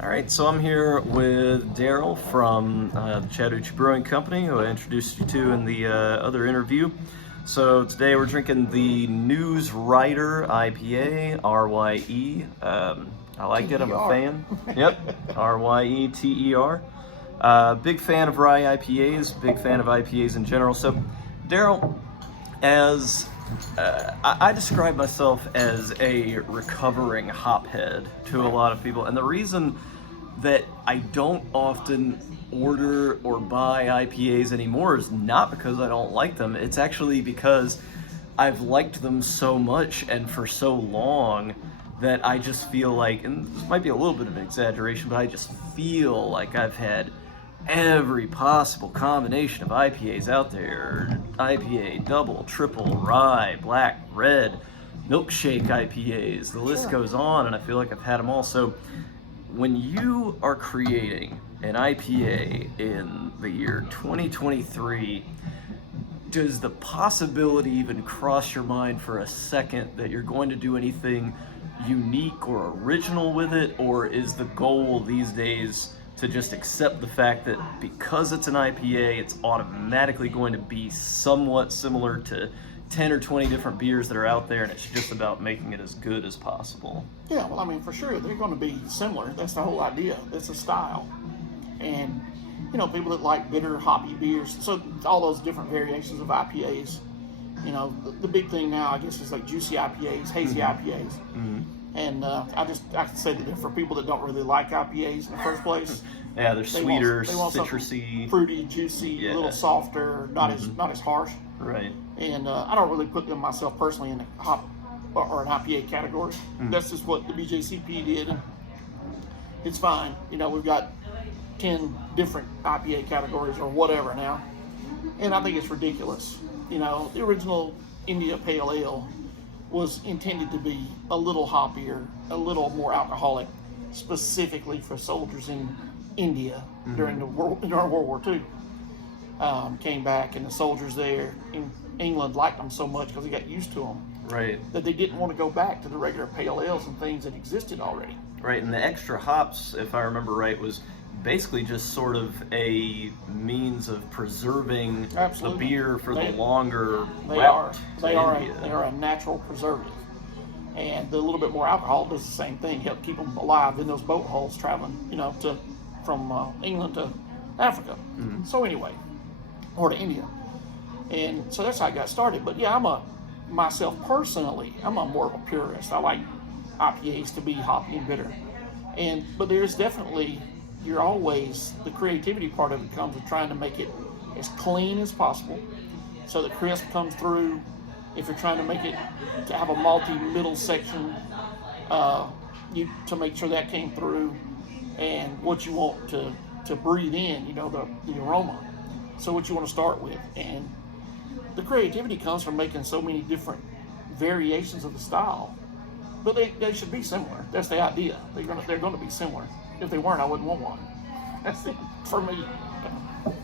All right, so I'm here with Derrell from the Chattahoochee Brewing Company, who I introduced you to in the other interview. So today we're drinking the Newsryeter IPA, RYE. I like it, I'm a fan. Yep, RYETER. Big fan of rye IPAs, big fan of IPAs in general. So, Derrell, as I describe myself as a recovering hophead to a lot of people, and the reason that I don't often order or buy IPAs anymore is not because I don't like them. It's actually because I've liked them so much and for so long that I just feel like, and this might be a little bit of an exaggeration, but I just feel like I've had every possible combination of IPAs out there. IPA, double, triple, rye, black, red, milkshake IPAs. The list goes on, and I feel like I've had them all. So when you are creating an IPA in the year 2023, does the possibility even cross your mind for a second that you're going to do anything unique or original with it? Or is the goal these days to just accept the fact that because it's an IPA, it's automatically going to be somewhat similar to 10 or 20 different beers that are out there, and it's just about making it as good as possible? Yeah, well, I mean, for sure, they're going to be similar. That's the whole idea. It's a style. And, you know, people that like bitter, hoppy beers, so all those different variations of IPAs, you know, the big thing now, I guess, is like juicy IPAs, hazy IPAs. Mm-hmm. And I can say that for people that don't really like IPAs in the first place. Yeah, they're sweeter, they want citrusy, fruity, juicy, a little softer, not as harsh. Right. And I don't really put them myself personally in a hop or an IPA category. That's just what the BJCP did, and it's fine. You know, we've got 10 different IPA categories or whatever now, and I think it's ridiculous. You know, the original India Pale Ale was intended to be a little hoppier, a little more alcoholic, specifically for soldiers in India during World War II. Came back, and the soldiers there in England liked them so much because they got used to them, right, that they didn't want to go back to the regular pale ales and things that existed already. Right, and the extra hops, if I remember right, was basically just sort of a means of preserving the beer for the longer route. They are a natural preservative, and the little bit more alcohol does the same thing, help keep them alive in those boat hulls traveling, you know, from England to Africa. Mm-hmm. So anyway, or to India, and so that's how I got started. But yeah, myself personally, I'm more of a purist. I like IPAs to be hoppy and bitter, but there's definitely, the creativity part of it comes with trying to make it as clean as possible so the crisp comes through. If you're trying to make it to have a malty middle section, to make sure that came through, and what you want to breathe in, you know, the aroma. So what you want to start with, and the creativity comes from making so many different variations of the style, but they should be similar. That's the idea. They're going to be similar. If they weren't, I wouldn't want one. That's it for me.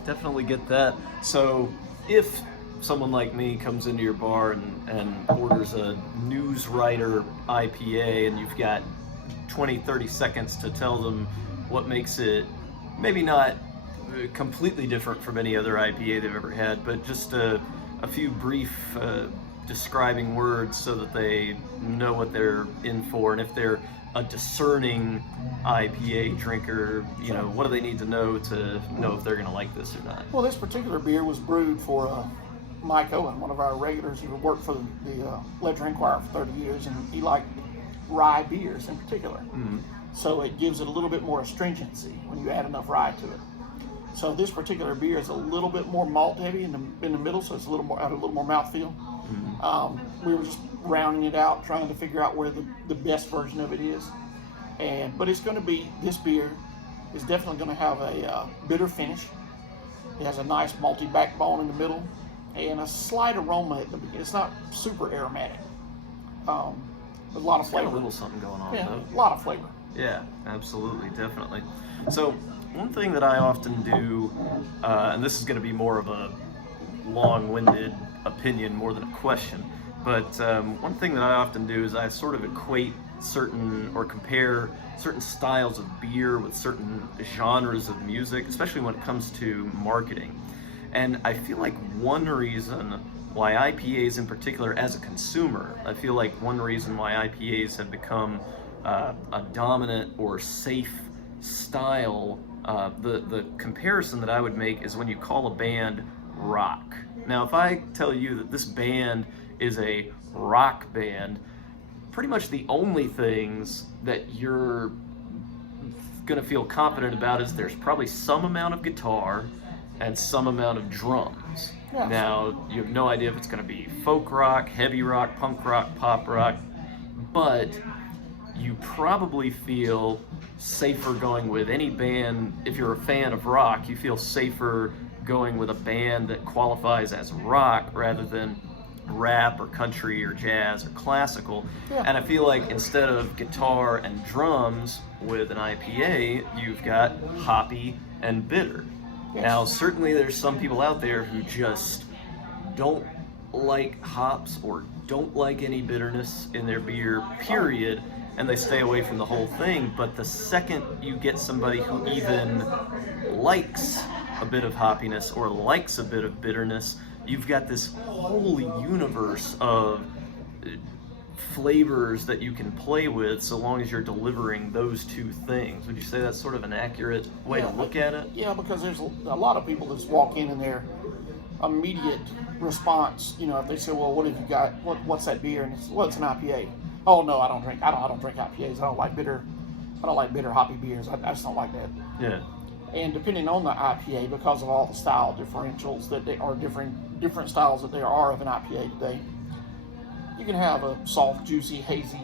Definitely get that. So if someone like me comes into your bar and orders a Newsryeter IPA, and you've got 20-30 seconds to tell them what makes it maybe not completely different from any other IPA they've ever had, but just a few brief describing words so that they know what they're in for, and if they're a discerning IPA drinker, you know, what do they need to know if they're going to like this or not? Well, this particular beer was brewed for Mike Owen, one of our regulars who worked for the Ledger Enquirer for 30 years, and he liked rye beers in particular. Mm-hmm. So it gives it a little bit more astringency when you add enough rye to it. So this particular beer is a little bit more malt heavy in the middle, so it's a little more mouthfeel. Mm-hmm. We were just rounding it out, trying to figure out where the best version of it is. But it's going to be, this beer is definitely going to have a bitter finish. It has a nice malty backbone in the middle and a slight aroma at the beginning. It's not super aromatic. There's a lot of flavor. Got a little something going on, though. A lot of flavor. Yeah, absolutely, definitely. So one thing that I often do, and this is going to be more of a long-winded opinion more than a question, but one thing that I often do is I sort of equate certain or compare certain styles of beer with certain genres of music, especially when it comes to marketing. And I feel like one reason why IPAs in particular, as a consumer, I feel like one reason why IPAs have become a dominant or safe style, the comparison that I would make is when you call a band rock. Now, if I tell you that this band is a rock band, pretty much the only things that you're going to feel confident about is there's probably some amount of guitar and some amount of drums. Yeah. Now, you have no idea if it's going to be folk rock, heavy rock, punk rock, pop rock, but you probably feel safer going with any band. If you're a fan of rock, you feel safer going with a band that qualifies as rock rather than rap or country or jazz or classical. Yeah. And I feel like instead of guitar and drums with an IPA, you've got hoppy and bitter. Yes. Now, certainly there's some people out there who just don't like hops or don't like any bitterness in their beer, period, and they stay away from the whole thing. But the second you get somebody who even likes a bit of hoppiness or likes a bit of bitterness, you've got this whole universe of flavors that you can play with so long as you're delivering those two things. Would you say that's sort of an accurate way to look at it? Yeah, because there's a lot of people that just walk in and their immediate response, if they say, well, what have you got? What's that beer? And it's, well, it's an IPA. Oh no, I don't drink IPAs. I don't like bitter hoppy beers. I just don't like that. Yeah. And depending on the IPA, because of all the style differentials that they are different styles that there are of an IPA today, you can have a soft, juicy, hazy,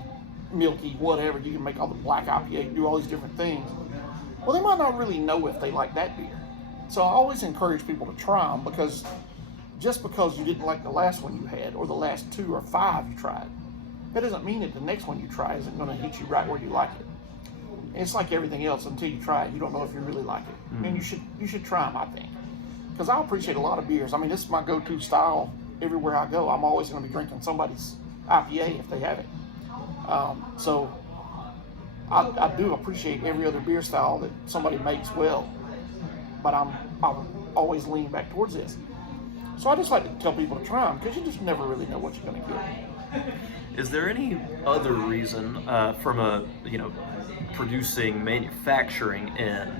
milky, whatever. You can make all the black IPA, do all these different things. Well, they might not really know if they like that beer. So I always encourage people to try them, because just because you didn't like the last one you had or the last 2 or 5 you tried, that doesn't mean that the next one you try isn't going to hit you right where you like it. And it's like everything else. Until you try it, you don't know if you really like it. Mm. And you should try them, I think, because I appreciate a lot of beers. I mean, this is my go-to style everywhere I go. I'm always going to be drinking somebody's IPA if they have it. So I do appreciate every other beer style that somebody makes well, but I'm always leaning back towards this. So I just like to tell people to try them, because you just never really know what you're going to get. Is there any other reason from a producing, manufacturing end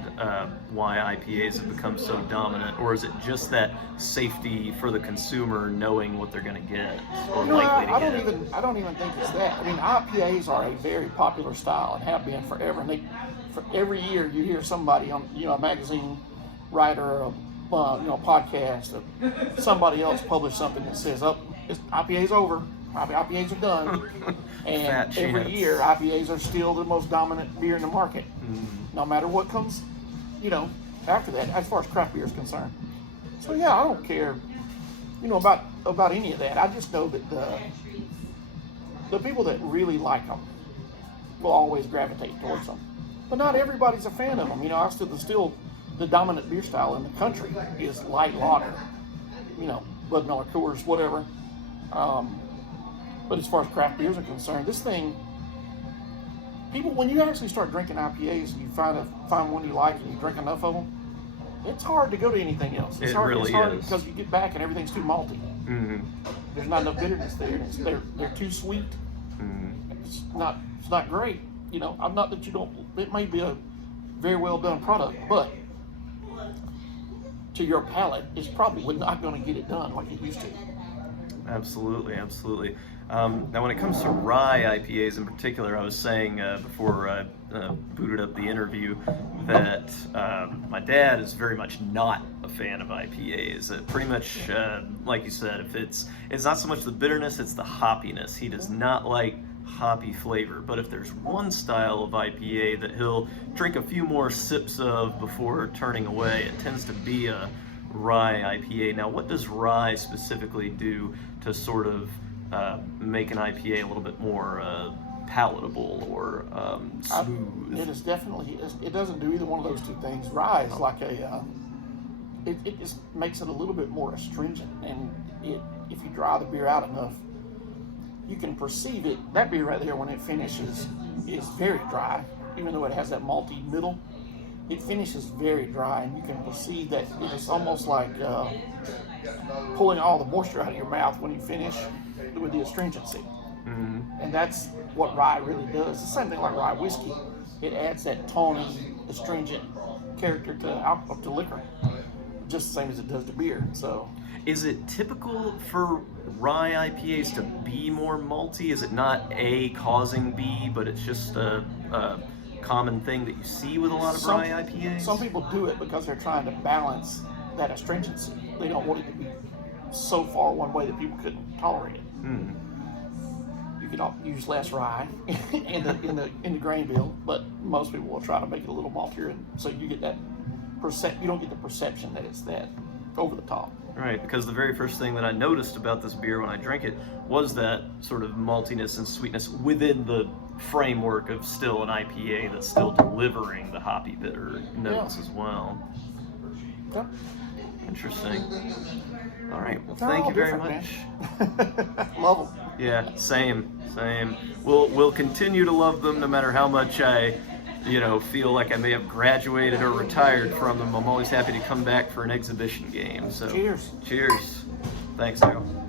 why IPAs have become so dominant, or is it just that safety for the consumer knowing what they're going to get or likely to get? I don't even think it's that. I mean, IPAs are a very popular style and have been forever. And for every year you hear somebody on a magazine writer or a podcast, or somebody else publish something that says, IPA's over. IPAs are done. And every year, IPAs are still the most dominant beer in the market, no matter what comes, after that, as far as craft beer is concerned. So yeah, I don't care, about any of that. I just know that the people that really like them will always gravitate towards them. But not everybody's a fan of them. Still the dominant beer style in the country is light lager. Bud Miller, Coors, whatever. But as far as craft beers are concerned, this thing, people, when you actually start drinking IPAs and you find one you like and you drink enough of them, it's hard to go to anything else. It's hard because you get back and everything's too malty. Mm-hmm. There's not enough bitterness there. They're too sweet. Mm-hmm. It's not great. I'm not that you don't. It may be a very well done product, but to your palate, it's probably not going to get it done like it used to. Absolutely. Now, when it comes to rye IPAs in particular, I was saying before I booted up the interview that my dad is very much not a fan of IPAs. Pretty much, like you said, if it's not so much the bitterness, it's the hoppiness. He does not like hoppy flavor. But if there's one style of IPA that he'll drink a few more sips of before turning away, it tends to be a rye IPA. Now, what does rye specifically do to sort of make an IPA a little bit more palatable or smooth? It is definitely. It doesn't do either one of those two things. Rye is like it just makes it a little bit more astringent, and if you dry the beer out enough, you can perceive it. That beer right there, when it finishes, is very dry, even though it has that malty middle. It finishes very dry, and you can perceive that it's almost like pulling all the moisture out of your mouth when you finish with the astringency. Mm-hmm. And that's what rye really does. It's the same thing like rye whiskey. It adds that tawny, astringent character to alcohol, to liquor, just the same as it does to beer. So, is it typical for rye IPAs to be more malty? Is it not A, causing B, but it's just a common thing that you see with a lot of rye IPAs? Some people do it because they're trying to balance that astringency. They don't want it to be so far one way that people couldn't tolerate it. Mm. You could use less rye in the grain bill, but most people will try to make it a little maltier, and so you get that you don't get the perception that it's that over the top. Right, because the very first thing that I noticed about this beer when I drank it was that sort of maltiness and sweetness within the framework of still an IPA that's still delivering the hoppy bitter notes as well. Yeah. Interesting. All right, well, thank you very much. Love them. Yeah, same. We'll continue to love them no matter how much I, feel like I may have graduated or retired from them. I'm always happy to come back for an exhibition game. So Cheers. Cheers. Thanks, Daryl.